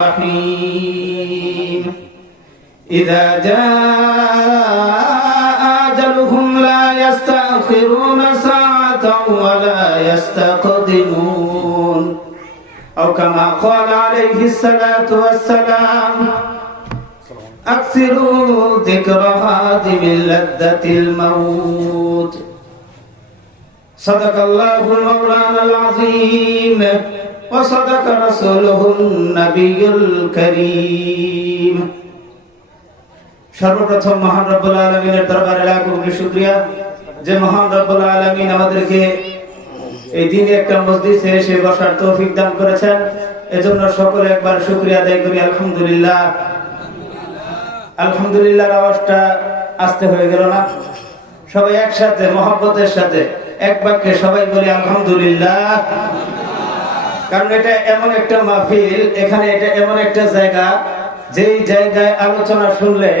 الرحيم إذا جاء أجلهم لا يستأخرون ساعة ولا يستقدمون أو كما قال عليه الصلاة والسلام أكثروا ذكر هادم لذة الموت صدق الله المولانا العظيم وصدق رسوله النبي الكريم সর্বপ্রথম মহান রব্বুল আলামিনের দরবারে লাখ কোটি শুকরিয়া যে মহান রব্বুল আলামিন আমাদেরকে এই দিনে একটা মসজিদে এসে বসার তৌফিক দান করেছেন। এজন্য সকলে একবার শুকরিয়া আদায় করি আলহামদুলিল্লাহ। আলহামদুলিল্লাহর আওয়াজটা আস্তে হয়ে গেল না? সবাই একসাথে মহব্বতের সাথে এক বাক্যে সবাই বলি আলহামদুলিল্লাহ। কারণ এটা এমন একটা মাহফিল, এখানে এটা এমন একটা জায়গা, যেই জায়গায় আলোচনা শুনলে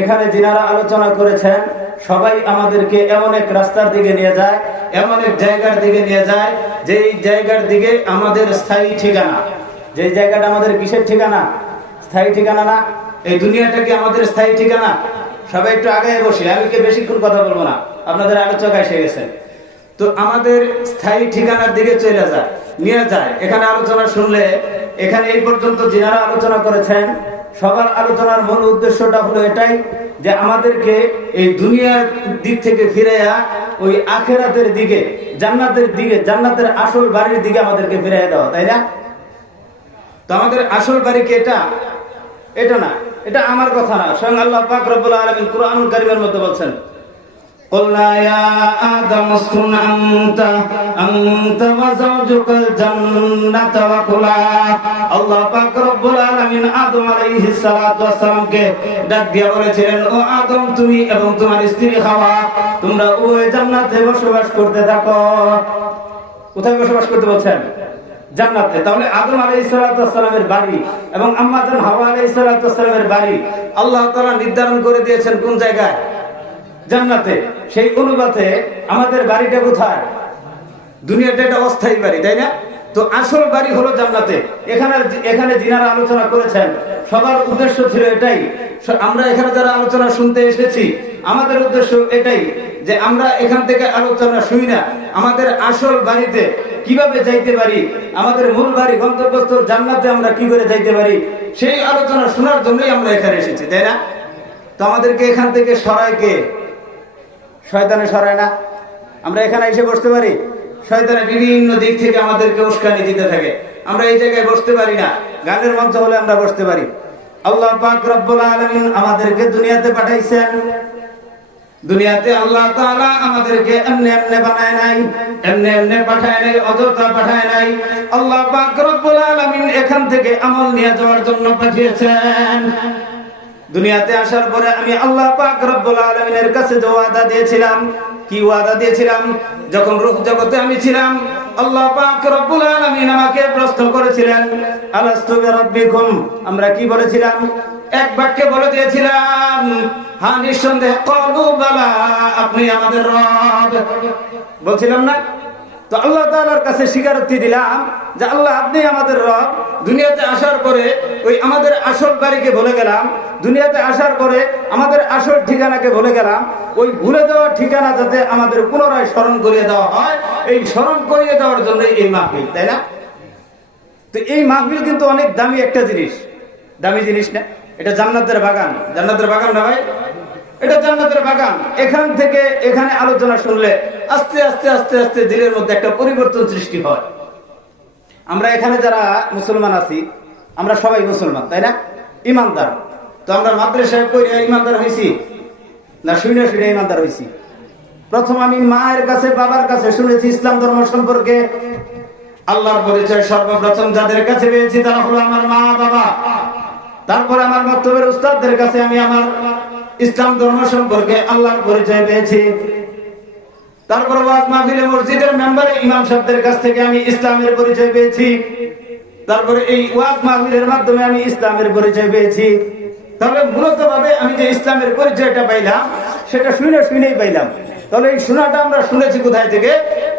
এখানে যিনারা আলোচনা করেছেন সবাই আমাদেরকে এমন এক রাস্তার দিকে নিয়ে যায়, এমন এক জায়গার দিকে নিয়ে যায়, যেই জায়গার দিকে আমাদের স্থায়ী ঠিকানা। যেই জায়গাটা আমাদের কিসের ঠিকানা? স্থায়ী ঠিকানা না? এই দুনিয়াটা কি আমাদের স্থায়ী ঠিকানা? সবাই একটু আগে বসে, আমি কি বেশিক্ষণ কথা বলবো না, আপনাদের আলোচনা এসে গেছেন। তো আমাদের স্থায়ী ঠিকানার দিকে চলে যায়, নিয়ে যায়। এখানে আলোচনা শুনলে, এখানে এই পর্যন্ত যিনারা আলোচনা করেছেন সবার আলোচনার মূল উদ্দেশ্যটা হলো এটাই যে আমাদেরকে এই দুনিয়ার দিক থেকে ফিরাইয়া ওই আখিরাতের দিকে, জান্নাতের দিকে, জান্নাতের আসল বাড়ির দিকে আমাদেরকে ফিরাইয়া দেওয়া, তাই না? তো আমাদের আসল বাড়ি কি এটা? এটা না, এটা আমার কথা না, স্বয়ং আল্লাহ পাক রব্বুল আলামিন কুরআনুল কারীমের মধ্যে বলছেন, قلنا يا آدم اسكن أنت وزوجك الجنة وكلا। আল্লাহ পাক রব্বুল আলামিন আদম আলাইহিস সালাতু ওয়াস সালামকে ডাক দিয়ে বলেছিলেন, ও আদম, তুমি এবং তোমার স্ত্রী হাওয়া তোমরা উভয়ে জান্নাতে বসবাস করতে থাকো। কোথায় বসবাস করতে বলছেন? জান্নাতে। তাহলে আদম আলাইহিস সালাতু ওয়াস সালামের বাড়ি এবং আম্মা জান হাওয়া আলাইহিস সালাতু ওয়াস সালামের বাড়ি আল্লাহ তাআলা নির্ধারণ করে দিয়েছেন কোন জায়গায়? জান্নাতে। সেই অনুপাতে আমাদের বাড়িটা কোথায়? দুনিয়াটা একটা অস্থায়ী বাড়ি, তাই না? তো আসল বাড়ি হলো জান্নাতে। এখানে যিনারা আলোচনা করেছেন সবার উদ্দেশ্য ছিল এটাই। আমরা এখানে যারা আলোচনা শুনতে এসেছি আমাদের উদ্দেশ্য এটাই যে আমরা এখান থেকে আলোচনা শুনি না, আমাদের আসল বাড়িতে কিভাবে যাইতে পারি, আমাদের মূল বাড়ি গন্তব্যস্থল জান্নাতে আমরা কি করে যাইতে পারি, সেই আলোচনা শোনার জন্যই আমরা এখানে এসেছি, তাই না? তো আমাদেরকে এখান থেকে সরায় কে? শয়তানে সরায় না? আমরা এখানে এসে বসতে পারি? শয়তানে বিভিন্ন দিক থেকে আমাদেরকে উস্কানি দিতে থাকে, আমরা এই জায়গায় বসতে পারি না। গানের মঞ্চ হলে আমরা বসতে পারি। আল্লাহ পাক রব্বুল আলামিন আমাদেরকে দুনিয়াতে পাঠাইছেন। দুনিয়াতে আল্লাহ তাআলা আমাদেরকে এমনি এমনি বানায় নাই, এমনি এমনি পাঠায় নাই, অযথা পাঠায় নাই। আল্লাহ পাক রব্বুল আলামিন এখান থেকে আমল নিয়ে যাওয়ার জন্য পাঠিয়েছেন। দুনিয়াতে আসার পরে আমি আল্লাহ পাক রব্বুল আলামিনের কাছে যে ওয়াদা দিয়েছিলাম, কি ওয়াদা দিয়েছিলাম? যখন রূহ জগতে আমি ছিলাম আল্লাহ পাক রব্বুল আলামিন আমাকে প্রশ্ন করেছিলেন, আলাস্তু বিরাব্বিকুম? আমরা কি বলেছিলাম? এক বাক্যে বলে দিয়েছিলাম, হ্যাঁ নিঃসন্দেহে, ক্বালু বালা, আপনি আমাদের রব। বলছিলাম না? তো আল্লাহ তাআলার কাছে স্বীকারোক্তি দিলাম যে আল্লাহ আপনি আমাদের রব। দুনিয়াতে আসার পরে ওই আমাদের আসল বাড়িকে ভুলে গেলাম, দুনিয়াতে আসার পরে আমাদের আসল ঠিকানাকে ভুলে গেলাম। ওই ভুলে দেওয়া ঠিকানা যাতে আমাদের পুনরায় স্মরণ করিয়ে দেওয়া হয়, এই স্মরণ করিয়ে দেওয়ার জন্য এই মাহফিল, তাই না? তো এই মাহফিল কিন্তু অনেক দামি একটা জিনিস। দামি জিনিস না? এটা জান্নাতের বাগান। জান্নাতের বাগান না ভাই? এটা জান্নাতের বাগান। এখান থেকে এখানে আলোচনা শুনলে আস্তে আস্তে আস্তে আস্তে দিলের মধ্যে একটা পরিবর্তন সৃষ্টি হয়। আমরা এখানে যারা মুসলমান আছি আমরা সবাই মুসলমান, তাই না? ইমানদার। তো আমরা মাদ্রাসায় পড়ে ইমানদার হয়েছি না শুনে শুনে ইমানদার হয়েছি? প্রথম আমি মায়ের কাছে, বাবার কাছে শুনেছি ইসলাম ধর্ম সম্পর্কে। আল্লাহর পরিচয় সর্বপ্রথম যাদের কাছে পেয়েছি তারা হলো আমার মা বাবা। তারপরে আমার বক্তব্যের উস্তাদদের কাছে আমি আমার ইসলাম ধর্ম সম্পর্কে আল্লাহর পরিচয় পেয়েছি। তারপর ওয়াজ মাহফিলে মসজিদের মেম্বারে ইমাম সাহেবদের কাছ থেকে আমি ইসলামের পরিচয় পেয়েছি। তারপরে এই ওয়াজ মাহফিলের মাধ্যমে আমি ইসলামের পরিচয় পেয়েছি। তাহলে মূলত ভাবে আমি যে ইসলামের পরিচয়টা পাইলাম সেটা শুনেই পাইলাম। তাহলে এই শোনাটা আমরা শুনেছি কোথায় থেকে?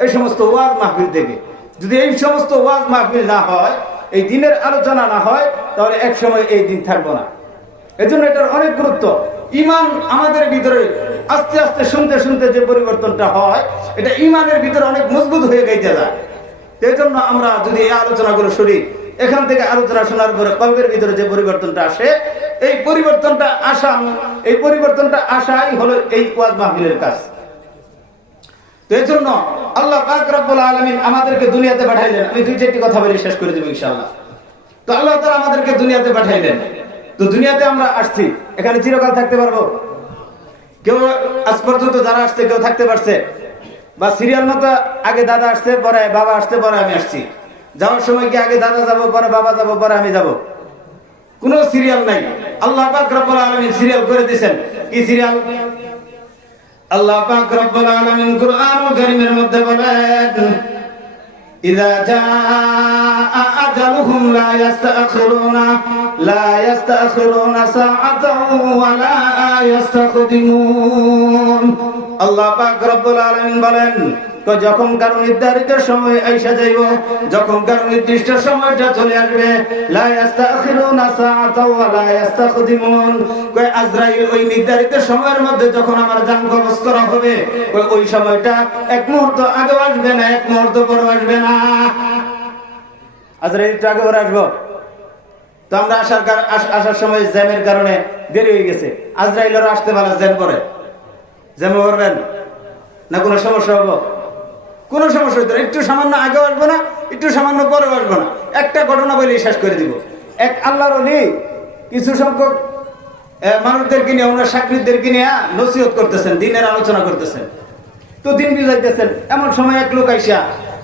এই সমস্ত ওয়াজ মাহফিল থেকে। যদি এই সমস্ত ওয়াজ মাহফিল না হয়, এই দিনের আলোচনা না হয় তাহলে এক সময় এই দিন থাকবো না। এজন্য এটার অনেক গুরুত্ব। ঈমান আমাদের ভিতরে আস্তে আস্তে শুনতে শুনতে যে পরিবর্তনটা হয়, এটা ঈমানের ভিতরে অনেক মজবুত হয়ে গাইতে যায়। এই জন্য আমরা যদি এই আলোচনাগুলো শুনি, এখান থেকে আলোচনা শোনার পরে কলবের ভিতরে যে পরিবর্তনটা আসে, এই পরিবর্তনটা আসাই হলো এই ওয়াজ মাহফিলের কাজ। তো এই জন্য আল্লাহ পাক রব্বুল আলামিন আমাদেরকে দুনিয়াতে পাঠাইলেন। আমি 2-4টি কথা বলে শেষ করে দেব ইনশাআল্লাহ। তো আল্লাহ তাআলা আমাদেরকে দুনিয়াতে পাঠাইলেন। তো দুনিয়াতে আমরা আসছি, এখানে চিরকাল থাকতে পারবো? কেউ আজ পর্যন্ত যারা আসছে কেউ থাকতে পারছে? বা সিরিয়াল মতো আগে দাদা আসছে, পরে বাবা আসছে, পরে আমি আসছি। যাওয়ার সময় কি আগে দাদা যাবো, পরে বাবা যাবো, পরে আমি যাব? কোনো সিরিয়াল নাই। আল্লাহ পাক রব্বুল আলামিন সিরিয়াল করে দিয়েছেন। কি সিরিয়াল? আল্লাহ পাক রব্বুল আলামিন কুরআনুল কারীমের মধ্যে বলেন, ইযা জাআ আজালুহুম লা ইস্তাখিরুনা সাআতান ওয়া লা ইস্তাকদিমুন। আল্লাহ পাক রব্বুল আলামিন বলেন, তো যখন কারো নির্ধারিত সময় আইসা যাইব, যখন কারো নির্দিষ্ট সময়টা চলে আসবে, লা ইস্তাখিরুনা সাআতান ওয়া লা ইস্তাকদিমুন, কই আজরাইল ওই নির্ধারিত সময়ের মধ্যে যখন আমার জান কবজ করা হবে, ওই সময়টা এক মুহূর্ত আগে আসবে না, এক মুহূর্ত পরে আসবে না। আজরাইল একটু আগে পরে আসবো। তো আমরা আসার সময় জ্যামের কারণে দেরি হয়ে গেছে। আজরাইলেরও আসতে পারে জ্যাম পরে। জ্যামে করবেন না, কোনো সমস্যা হবো? কোনো সমস্যা হইতো না। একটু সামান্য আগে আসবো না, একটু সামান্য পরে আসবো না। একটা ঘটনা বলে শেষ করে দিব। এক আল্লাহর ওলি কিছু সংখ্যক মানুষদেরকে নিয়ে, ওনার সাকরিদেরকে নিয়ে নসিহত করতেছেন, দিনের আলোচনা করতেছেন। তো দিন বুঝাইতেছেন। এমন সময় এক লোক আইসা,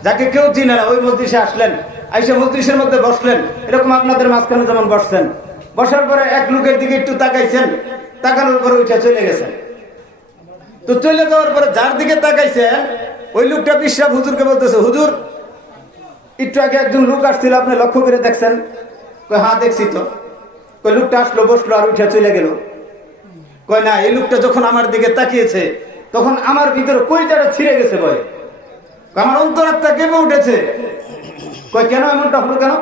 যাকে কেউ চিনে না, ওই মজলিসে আসলেন। আইসা মজলিসের মধ্যে বসলেন, এরকম আপনাদের মাঝখানে যেমন বসছেন। বসার পরে এক লোকের দিকে একটু তাকাইছেন, তাকানোর পরে উঠে চলে গেছেন। তো চলে যাওয়ার পরে যার দিকে তাকাইছেন, ওই লোকটা বিশ্বাস হুজুরকে বলতেছে, হুজুর একটু আগে একজন লোক আসছিল, আপনি লক্ষ্য করে দেখছেন? কই হ্যাঁ দেখছি তো। কই লোকটা আসলো, বসলো, আর উঠে চলে গেল। কই না, এই লোকটা যখন আমার দিকে তাকিয়েছে তখন আমার ভিতরে কইটাটা ছিঁড়ে গেছে। ভয় আমার অন্তরাত্মা কেঁপে উঠেছে। কই কেন এমনটা হলো কেন?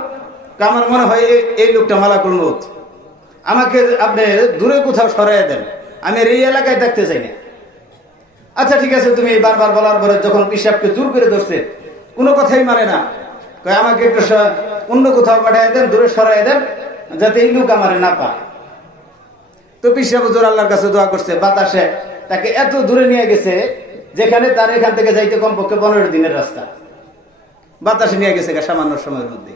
আমার মনে হয় এই লোকটা মালাকুল মউত। আমাকে আপনি দূরে কোথাও সরাইয়া দেন, আমি এই এলাকায় থাকতে চাই না। আচ্ছা ঠিক আছে, তুমি বারবার বলার পরে যখন পিসাবকে জোর করে ধরছে, কোনো কথাই মানে না। আমাকে একটু অন্য কোথাও পাঠিয়ে দেন, দূরে সরাই দেন, যাতে এই লোক আমার না পায়। তো পিসাব হুজুর আল্লাহর কাছে দোয়া করছে। বাতাসে তাকে এত দূরে নিয়ে গেছে, যেখানে তার এখান থেকে যাইতে কমপক্ষে 15 দিনের রাস্তা। বাতাসে নিয়ে গেছে সামান্য সময়ের মধ্যে।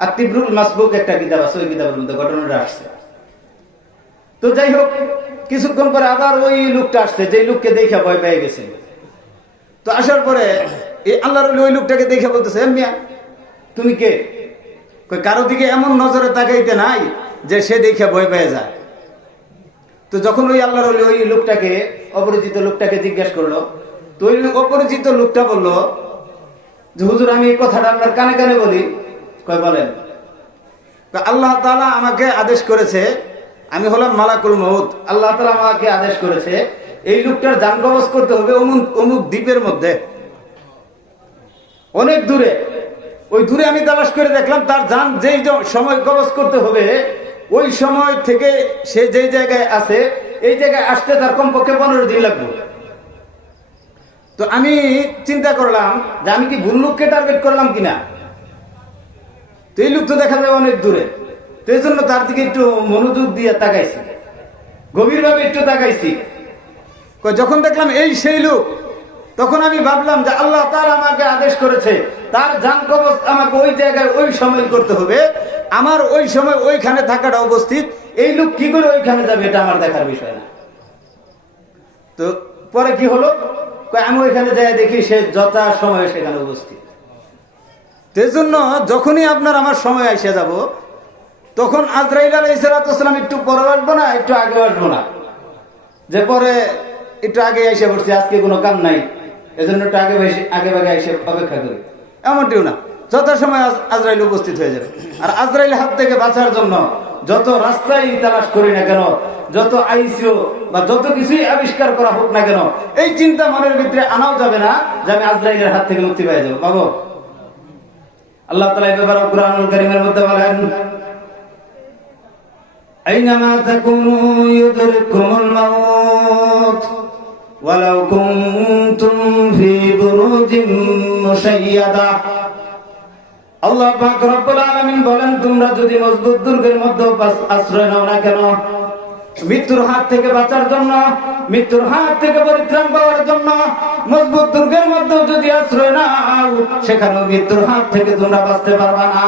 আর তিব্রুল মাসবুক একটা কিতাব আছে, ওই কিতাবের মধ্যে ঘটনাটা আসছে। তো যাই হোক, কিছুক্ষণ পরে আবার ওই লোকটা আসছে, যে লোককে দেখে ভয় পেয়ে গেছে। তো আসার পরে এই আল্লাহর ওই লোকটাকে দেখে বলতেছে, মিয়া তুমি কে? কারো দিকে এমন নজরে তাকাইতে নাই যে সে দেখে ভয় পেয়ে যায়। তো যখন ওই আল্লাহর ওই লোকটাকে, অপরিচিত লোকটাকে জিজ্ঞাসা করলো, তো ওই অপরিচিত লোকটা বললো যে হুজুর আমি এই কথাটা আপনার কানে কানে বলি। কয় বলেন? আল্লাহ তাআলা আমাকে আদেশ করেছে, আমি হলাম মালাকুল মউত। আল্লাহ তাআলা আমাকে আদেশ করেছে এই লোকটার জান কবজ করতে হবে অমুক দ্বীপের মধ্যে, অনেক দূরে। ওই দূরে আমি তালাশ করে দেখলাম, তার জান যেই সময় কবজ করতে হবে, ওই সময় থেকে সে যেই জায়গায় আছে, এই জায়গায় আসতে তার কমপক্ষে 15 দিন লাগবে। তো আমি চিন্তা করলাম যে আমি কি ভুল লোককে টার্গেট করলাম কিনা। তো এই লোক তো দেখা যায় অনেক দূরে। তো এই জন্য তার দিকে একটু মনোযোগ দিয়ে তাকাইছি, গভীরভাবে একটু তাকাইছি। যখন দেখলাম এই সেই লোক, তখন আমি ভাবলাম যে আল্লাহ তাআলা আমাকে আদেশ করেছে তার জান কবজ আমাকে ওই জায়গায় ওই সময় করতে হবে। আমার ওই সময় ওইখানে থাকাটা উপস্থিত। এই লোক কি করে ওইখানে যাবে এটা আমার দেখার বিষয় না। তো পরে কি হলো, আমি ওইখানে যাই দেখি সে যথা সময়ে সেখানে উপস্থিত। সেই জন্য যখনই আপনার আমার সময় এসে যাব, তখন আজরাইল আলাইহিস সালাম একটু পরে আসবো না, একটু আগে আসবো না, যে পরে একটু আগে এসে পড়ছি, আজকে কোনো কাম নাই, এজন্য একটু আগে ভাগে এসে অপেক্ষা করি, এমনটিও না। যত সময় আজরাইল উপস্থিত হয়ে যাবে। আর আজরাইল হাত থেকে বাঁচার জন্য যত রাস্তায় তালাশ করি না কেন, যত আইসিও বা যত কিছুই আবিষ্কার করা হোক না কেন, এই চিন্তা মনের ভিতরে আনাও যাবে না যে আমি আজরাইলের হাত থেকে মুক্তি পেয়ে যাবো। বাবু আল্লাহ তাআলা এই ব্যাপারে কুরআনুল কারীমের মধ্যে বলেন, আইনামা তাকুনু ইউদরিকুমুল মাউত ওয়ালাউ কুনতুম ফি বুরুজিন মুশাইয়াদা। আল্লাহ পাক রব্বুল আলামিন বলেন, তোমরা যদি মজবুত দুর্গের মধ্যে আশ্রয় নাও না কেন, মৃত্যুর হাত থেকে বাঁচার জন্য, মৃত্যুর হাত থেকে পরিত্রাণ পাওয়ার জন্য মজবুত দুর্গের মধ্যে যদি আশ্রয় নাও, সেখানেও মৃত্যুর হাত থেকে তোমরা বাঁচতে পারবা না।